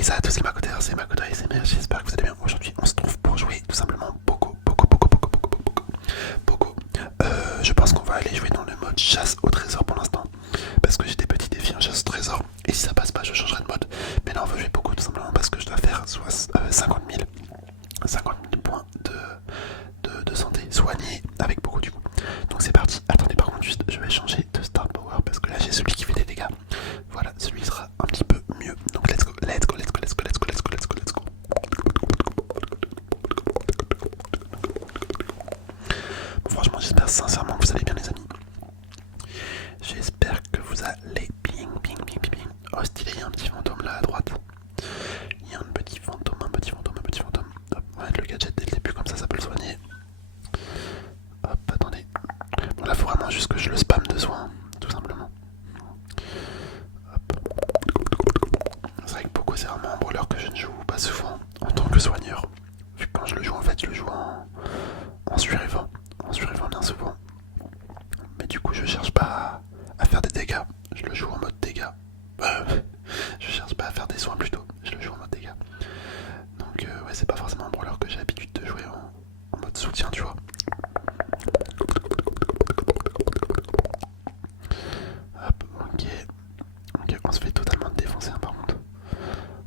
Hey, ça à tous les Macotaires, c'est Makoto ASMR, j'espère que vous allez bien. Aujourd'hui, on se trouve pour jouer tout simplement Poco. Je pense qu'on va aller jouer dans le mode chasse au trésor pour l'instant. Parce que j'ai des petits défis en chasse au trésor. Et si ça passe pas, je changerai de mode. Mais là, on va jouer Poco tout simplement parce que je dois faire soit 50 000 points de santé soignés avec Poco du coup. Donc c'est parti. Attendez, par contre, juste, je vais changer de start power parce que là, j'ai celui qui fait des dégâts. Voilà, celui sera un petit peu mieux. Donc let's go. Bon, franchement, j'espère sincèrement que vous allez bien, les amis. J'espère que vous allez bien. Oh, stylé, il y a un petit fantôme là à droite. Il y a un petit fantôme. Hop, on va mettre le gadget dès le début, comme ça peut le soigner. Hop, attendez. Bon, là, faut vraiment juste que je le spam de soins, tout simplement. Hop. C'est vrai que Poco, c'est vraiment un brawler que je ne joue pas souvent en tant que soigneur. Vu que quand je le joue, en fait, je le joue en survivant. En survivant bien souvent. Mais du coup, je cherche pas à faire des dégâts. Je le joue en mode dégâts. Je cherche pas à faire des soins plutôt. Je le joue en mode dégâts. Donc, ouais, c'est pas forcément un brawler que j'ai l'habitude de jouer en mode soutien, tu vois. Hop, ok. Ok, on se fait totalement défoncer, hein, par contre.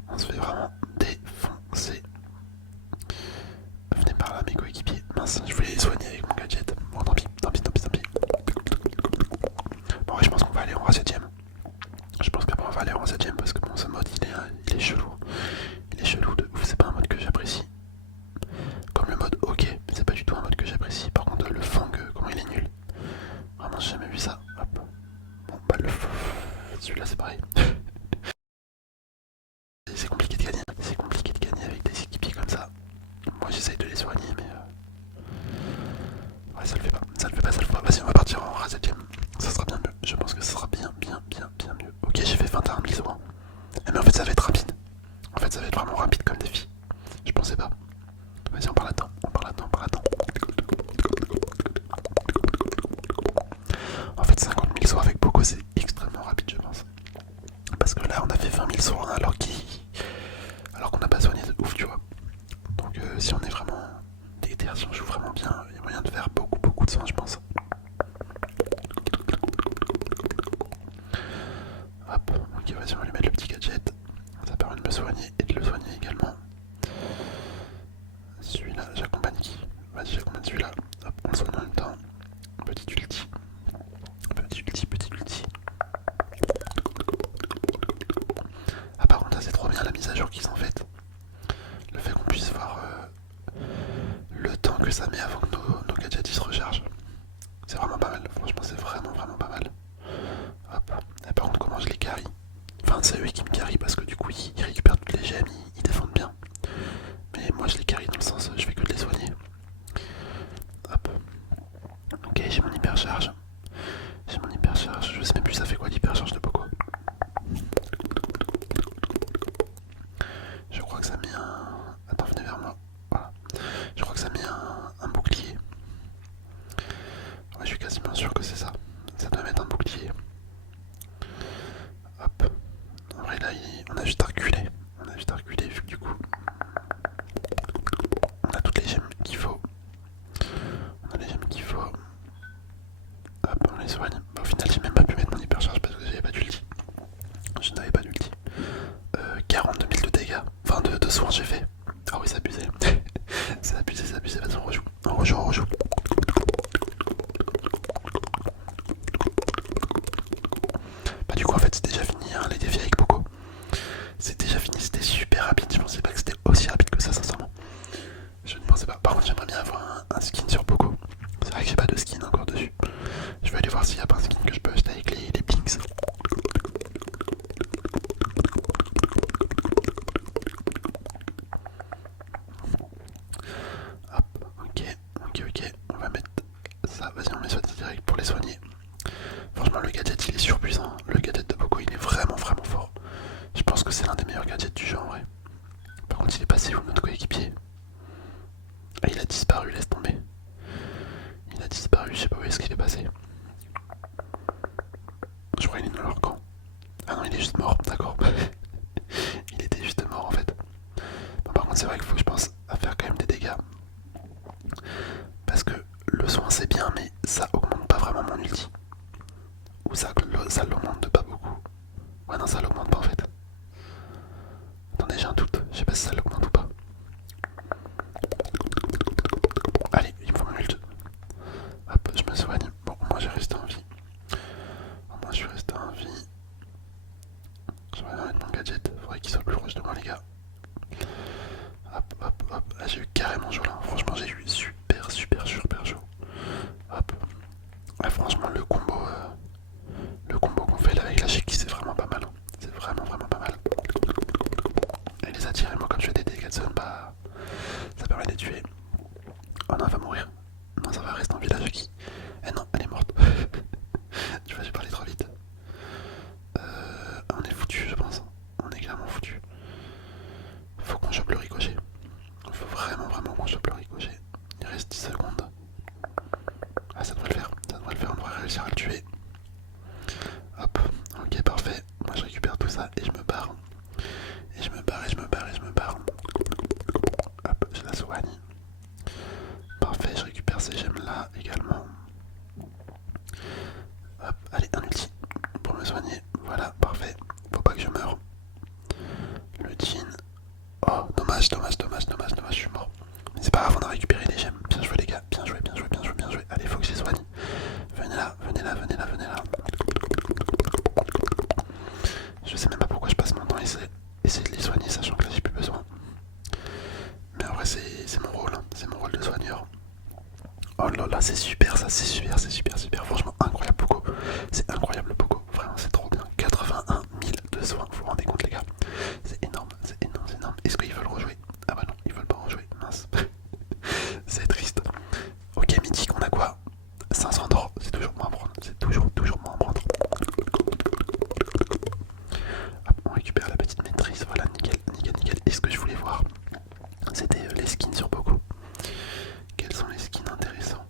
On se fait vraiment défoncer. Venez par là, mes coéquipiers. Mince, je voulais les soigner avec mon gadget. Bon, tant pis. Bon, ouais, je pense qu'on va aller en septième. Je pense qu'après on va aller en septième parce que bon, ce mode il est chelou. Il est chelou de ouf, c'est pas un mode que j'apprécie. Comme le mode ok, c'est pas du tout un mode que j'apprécie. Par contre, le fang, comment il est nul. Vraiment, j'ai jamais vu ça. Hop. Bon, bah le celui-là, c'est pareil. C'est compliqué de gagner. C'est compliqué de gagner avec des équipiers comme ça. Moi, j'essaye de les soigner, mais ouais, ça le fait pas. Vas-y, on va partir en septième. Ça sera bien mieux. Je pense que ça sera bien mieux. Ok, j'ai fait 21 000 soins. Mais en fait, ça va être rapide. En fait, ça va être vraiment rapide comme défi. Je pensais pas. Vas-y, on parle là-dedans. En fait, 50 000 sauts avec Poco, c'est extrêmement rapide, je pense. Parce que là, on a fait 20 000 sauts alors qu'on n'a pas soigné de ouf, tu vois. Donc, si on est vraiment déter, si on joue vraiment bien, il y a moyen de faire beaucoup de soins, je pense. Hop, ok, vas-y, on va lui mettre le petit gadget. Ça permet de me soigner et de le soigner également. Celui-là, j'accompagne qui? Vas-y, j'accompagne celui-là. Hop, on le soigne en même temps. Petit ulti. Ah, par contre, c'est trop bien la mise à jour qu'ils ont faite. Le fait qu'on puisse voir le temps que ça met avant que nos gadgets se rechargent. C'est vraiment pas mal. Franchement, c'est vraiment pas mal. Hop. Et par contre, comment je les carry? Enfin, c'est eux qui me carry parce que du coup, ils récupèrent toutes les gemmes, ils défendent bien. Mais moi, je les carry dans le sens, je fais que de les soigner. Hop. Ok, j'ai mon hypercharge. Je sais même plus ça fait quoi l'hypercharge de Poco. Je crois que ça met un... Attends, venez vers moi. Voilà. Je crois que ça met un bouclier. Ouais, je suis quasiment sûr que c'est ça. Ça doit mettre un bouclier. Hop. En vrai, là, on a juste à reculer. Vu que du coup, on a toutes les gemmes qu'il faut. Hop, on les soigne. Bah, au final, j'ai même pas pu mettre mon hypercharge parce que j'avais pas d'ulti. Je n'avais pas d'ulti. 42 000 de dégâts. Enfin, de soins j'ai fait. Ah oui, c'est abusé. C'est abusé. Vas-y, on rejoue. Bah, du coup, en fait, c'est déjà fini, hein, les défis avec Poco. C'est déjà fini, c'était super rapide. Je pensais pas que c'était aussi rapide que ça, sincèrement. Je ne pensais pas. Par contre, j'aimerais bien avoir un skin sur Poco. C'est vrai que j'ai pas de skin encore dessus. Je vais aller voir s'il n'y a pas un skin que je peux acheter avec les blinks. Hop, ok. On va mettre ça. Vas-y, on met ça direct pour les soigner. Franchement, le gadget il est surpuissant. Le gadget de Poco il est vraiment fort. Je pense que c'est l'un des meilleurs gadgets du jeu en vrai. Par contre, il est passé où notre coéquipier? Ah, il a disparu, laisse tomber. Je sais pas où est-ce qu'il est passé. Je crois qu'il est dans leur camp. Ah non, il est juste mort, d'accord. Il était juste mort en contre, c'est vrai qu'il faut que je pense à faire quand même des dégâts. Parce que le soin c'est bien, mais ça augmente pas vraiment mon ulti. Ou ça l'augmente de pas beaucoup. Ouais, non, ça l'augmente pas en fait. Attendez, j'ai un doute. Je sais pas si ça l'augmente ou pas. Allez, il me faut mon ult. Hop, je me soigne. Bon, moi j'ai resté en vie. Moi je suis resté en vie. Je vais mettre mon gadget. Faudrait qu'il soit plus proche de moi, les gars. Hop, hop, hop. Ah, j'ai eu carrément chaud là. Franchement, j'ai eu super, super, super chaud. Hop. Ah, franchement, le combo qu'on fait là avec la Shiki, c'est vraiment pas mal. Hein. C'est vraiment, vraiment pas mal. Et les attirer, moi, quand je fais des dégâts de zone, bah, ça permet de les tuer. Oh non, elle va mourir. Non, ça va rester en village qui. Eh non, elle est morte. Tu vois, j'ai parlé trop vite. On est foutu, je pense. On est clairement foutu. Faut qu'on chope le ricochet. Faut vraiment, vraiment qu'on chope le ricochet. Il reste 10 secondes. Ah, ça devrait le faire. Ça devrait le faire. On devrait réussir à le tuer. Hop. Ok, parfait. Moi, je récupère tout ça et je me barre. Et je me barre, et je me barre, et je me barre. Hop, je la soigne. Parfait, je récupère ces gemmes là également. Hop, allez, un ulti pour me soigner. Voilà, parfait. Faut pas que je meure. Le jean. Oh, dommage, dommage, dommage, dommage, dommage, je suis mort. Mais c'est pas grave, on a récupéré les gemmes. Bien joué, les gars. Bien joué, bien joué, bien joué, bien joué. Allez, faut que je les soigne. Venez là, venez là, venez là, venez là. Je sais même pas pourquoi je passe mon temps à essayer de les soigner, sachant que là j'ai plus besoin. Mais en vrai, c'est mon rôle. Hein. C'est mon rôle de soigneur. Oh là là, c'est super ça, c'est super, c'est super, super. Franchement, incroyable Poco. C'est incroyable Poco. Vraiment, c'est trop bien. 81 000 de soins, vous vous rendez compte, les gars? C'est énorme, c'est énorme, c'est énorme. Est-ce qu'ils veulent rejouer? Ah bah non, ils veulent pas rejouer. Mince. C'est triste. Ok, mythique, on a quoi? 500 d'or, c'est toujours moins à prendre. C'est toujours moins à prendre. Hop, on récupère la petite maîtrise. Voilà, nickel, nickel, nickel. Et ce que je voulais voir, c'était les skins sur Poco. Quels sont les skins intéressants?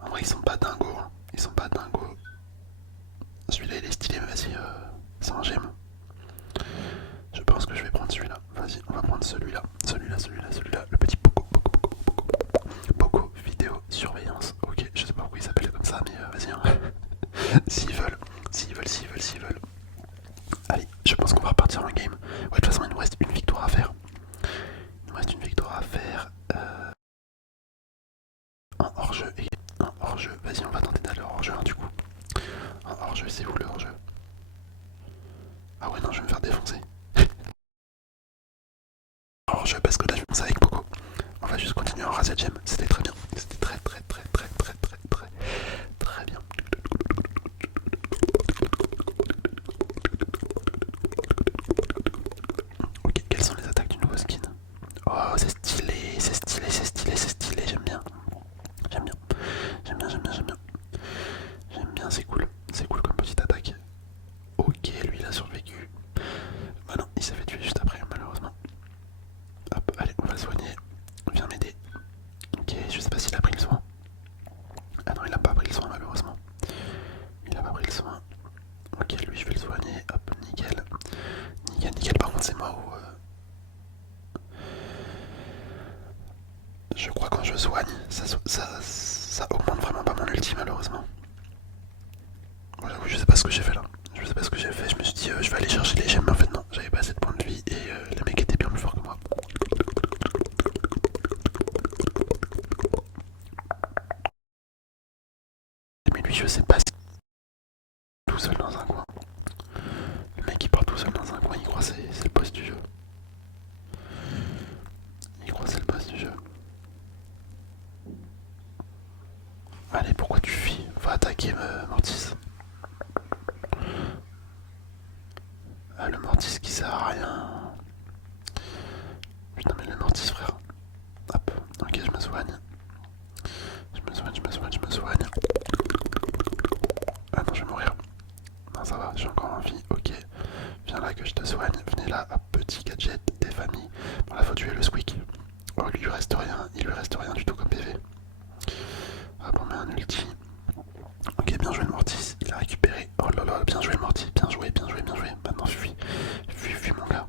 En vrai, ils sont pas dingos. Hein. Ils sont pas dingos. Celui-là, il est stylé, mais vas-y, sans gemme. Je pense que je vais prendre celui-là. Vas-y, on va prendre celui-là. Celui-là, celui-là, celui-là. Le petit Poco, Poco, Poco, Poco, Poco. Poco, vidéo, surveillance. Ok, je sais pas pourquoi il s'appelle comme ça, mais vas-y. Hein. S'ils veulent, s'ils veulent, s'ils veulent, s'ils veulent. Allez, je pense qu'on va repartir en game. Ouais, de toute façon, il nous reste une victoire à faire. Il nous reste une victoire à faire. Un hors-jeu et un hors-jeu. Vas-y, on va tenter d'aller au hors-jeu, hein, du coup. Un hors-jeu, c'est où le hors-jeu? Ah ouais, non, je vais me faire défoncer. Hors-jeu, parce que là, je pense avec Poco. On va juste continuer en razzia gem. C'était très bien. C'était très, très, très, très, très, très, très, très bien. Ok, quelles sont les attaques du nouveau skin? Oh, c'est stylé, c'est stylé, c'est stylé, c'est stylé, j'aime bien. J'aime bien. J'aime bien, j'aime bien, j'aime bien. J'aime bien, c'est cool. C'est cool comme petite attaque. Ok, lui il a survécu. Bah non, il s'est fait tuer juste après, malheureusement. Hop, allez, on va le soigner. Viens m'aider. Ok, je sais pas s'il a pris le soin. Ah non, il a pas pris le soin, malheureusement. Il a pas pris le soin. Ok, lui je vais le soigner. Hop, nickel. Nickel, nickel. Par contre, c'est moi où. Je crois quand je soigne, ça augmente vraiment pas mon ulti, malheureusement. Bon, j'avoue, je sais pas ce que j'ai fait là. Je sais pas ce que j'ai fait. Je me suis dit, je vais aller chercher les gemmes, mais en fait, non, j'avais pas assez de points de vie et les mecs étaient bien plus forts que moi. Mais lui, je sais pas si tout seul dans un coin. Le mec il part tout seul dans un coin, il croit que c'est le boss du jeu. Il croit que c'est le boss du jeu. Allez, pourquoi tu fuis? Va attaquer Mortis. Ah, le Mortis qui sert à rien. Putain, mais le Mortis, frère. Hop, ok, je me soigne. Je me soigne, je me soigne, je me soigne. Ah non, je vais mourir. Non, ça va, j'ai encore envie. Ok, viens là que je te soigne. Venez là, hop, petit gadget des familles. Bon, là, faut tuer le squeak. Oh, il lui reste rien. Il lui reste rien du tout comme PV. Hop, on met un ulti. Ok, bien joué le Mortis. Il a récupéré. Oh là là, bien joué le Mortis. Bien joué, bien joué, bien joué. Maintenant, fuis. Fuis, fuis, mon gars.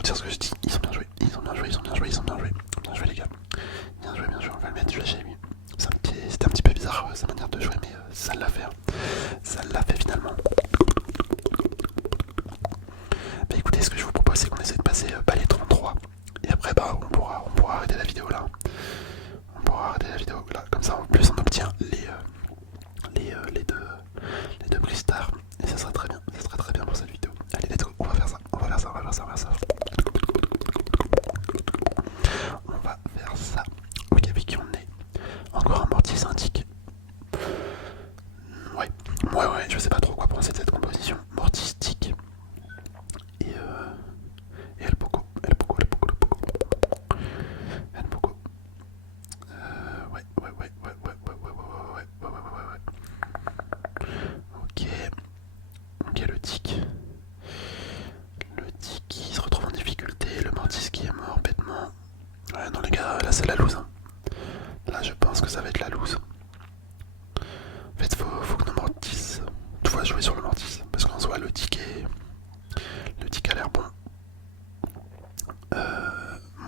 retire ce que je dis. Ils ont bien joué, ils ont bien joué, ils ont bien joué, ils ont bien joué. Bien joué les gars. Bien joué, on va le mettre chez lui. C'était un petit peu bizarre sa manière de jouer, mais ça l'a fait. Hein. Ça l'a fait finalement. Bah écoutez, ce que je vous propose, c'est qu'on essaie de passer les 33. Et après, bah on pourra arrêter la vidéo là. On pourra arrêter la vidéo là. Comme ça, en plus, on obtient les deux prix stars. Et ça sera très bien. Ça sera très bien pour cette vidéo. Allez, let's go. On va faire ça. On va faire ça. On va faire ça. On va faire ça. On va faire ça. Ok, avec qui on est? Encore un mortier indique. Ouais, je sais pas trop quoi penser de cette composition. Mortistique. Et El Poco. El Poco. Ok. Ok, le tic. Le tic qui se retrouve en difficulté. Le mortis qui est mort bêtement. Ouais, non, les gars, là c'est la loose. Hein. Là, je pense que ça va être la loose. En fait, faut que nos mortis. Tu vois, jouer sur le mortis. Parce qu'en soi, le tic a l'air bon.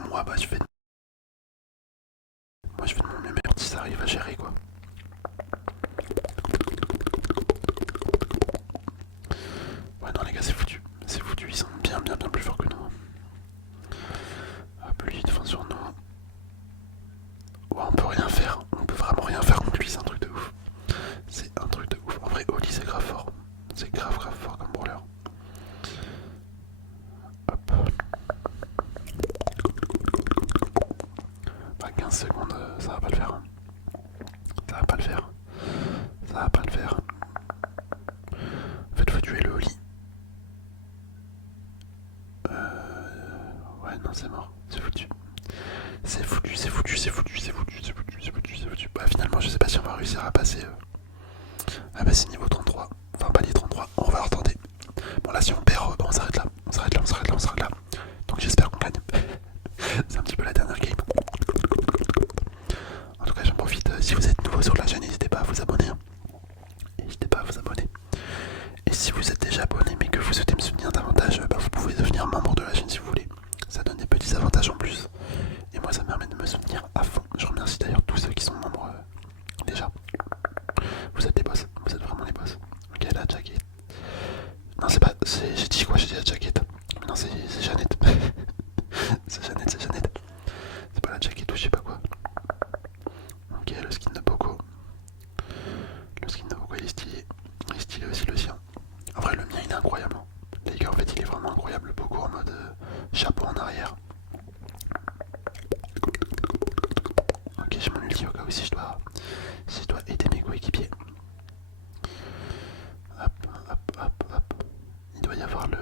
Moi, bah, je fais de mon mieux, mais mortis arrive à gérer quoi. Ouais, non, les gars, c'est foutu. C'est foutu, ils sont bien plus forts que nous. Hop, lui, il défend sur nous. Ouais, on peut rien faire. On peut vraiment rien faire contre lui, c'est un truc de ouf. C'est un truc de ouf. En vrai, Oli, c'est grave fort. C'est grave fort comme brawler. Hop. Bah, 15 secondes, ça va pas le faire. Ça va pas le faire. Ça va pas le faire. En fait, faut tuer le Oli. Ouais, non, c'est mort. C'est foutu. C'est foutu. Bah, finalement, je sais pas si on va réussir à passer. Ah, bah, c'est niveau 33. Enfin, pas les 33. On va retenter. Bon, là, si on perd, on s'arrête là. On s'arrête là. Donc, j'espère qu'on gagne. C'est un petit peu la dernière game. En tout cas, j'en profite. Si vous êtes nouveau sur la chaîne, n'hésitez pas à vous abonner. Et si vous êtes déjà abonné mais que vous souhaitez me soutenir davantage, bah, vous pouvez devenir membre de la chaîne si vous voulez. Ça donne des petits avantages en plus. Et moi, ça me permet de me soutenir à fond. Je remercie d'ailleurs tous ceux qui sont membres déjà. Vous êtes les boss. Vous êtes vraiment les boss. Ok, la jaquette. Non, c'est pas. J'ai dit quoi? J'ai dit la jaquette. Mais non, c'est Jeannette. c'est Jeannette. C'est pas la jaquette ou je sais pas quoi. Ok, le skin de Poco. Le skin de Poco, il est stylé. Il est stylé aussi le sien. En vrai, le mien, il est incroyable. Les gars, en fait, il est vraiment incroyable. Le Poco en mode chapeau en arrière. Ok, j'ai mon ulti au cas où si je dois aider mes coéquipiers. Hop. Il doit y avoir le.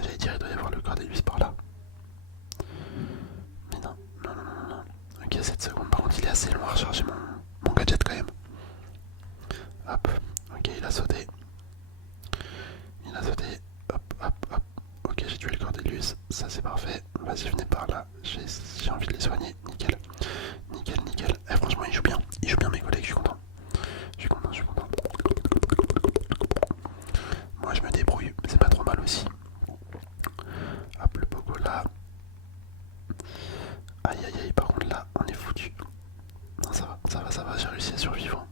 J'allais dire, il doit y avoir le Cordelius par là. Mais non. Ok, 7 secondes. Par contre, il est assez long à recharger mon gadget quand même. Hop. Ok, il a sauté. Hop. Ok, j'ai tué le Cordelius. Ça, c'est parfait. Vas-y, venez par là. J'ai envie de les soigner. Nickel. Eh, franchement, il joue bien. Il joue bien, mes collègues. Je suis content. Moi, je me débrouille. C'est pas trop mal aussi. Hop, le Pogo là. Aïe, par contre là, on est foutu. Non, ça va, j'ai réussi à survivre.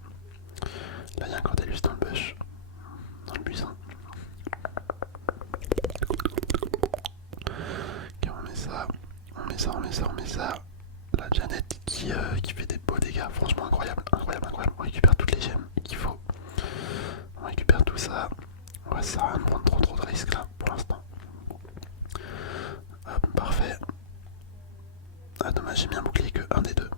Là, il y a un Cordelius dans le bush. Dans le buisson. Ok, on met ça. La Jeannette qui fait des beaux dégâts. Franchement, incroyable. On récupère toutes les gemmes qu'il faut. On récupère tout ça. Ouais, ça sert à rien de prendre trop de risques là, pour l'instant. Hop, parfait. Ah, dommage, j'ai mis un bouclier que un des deux.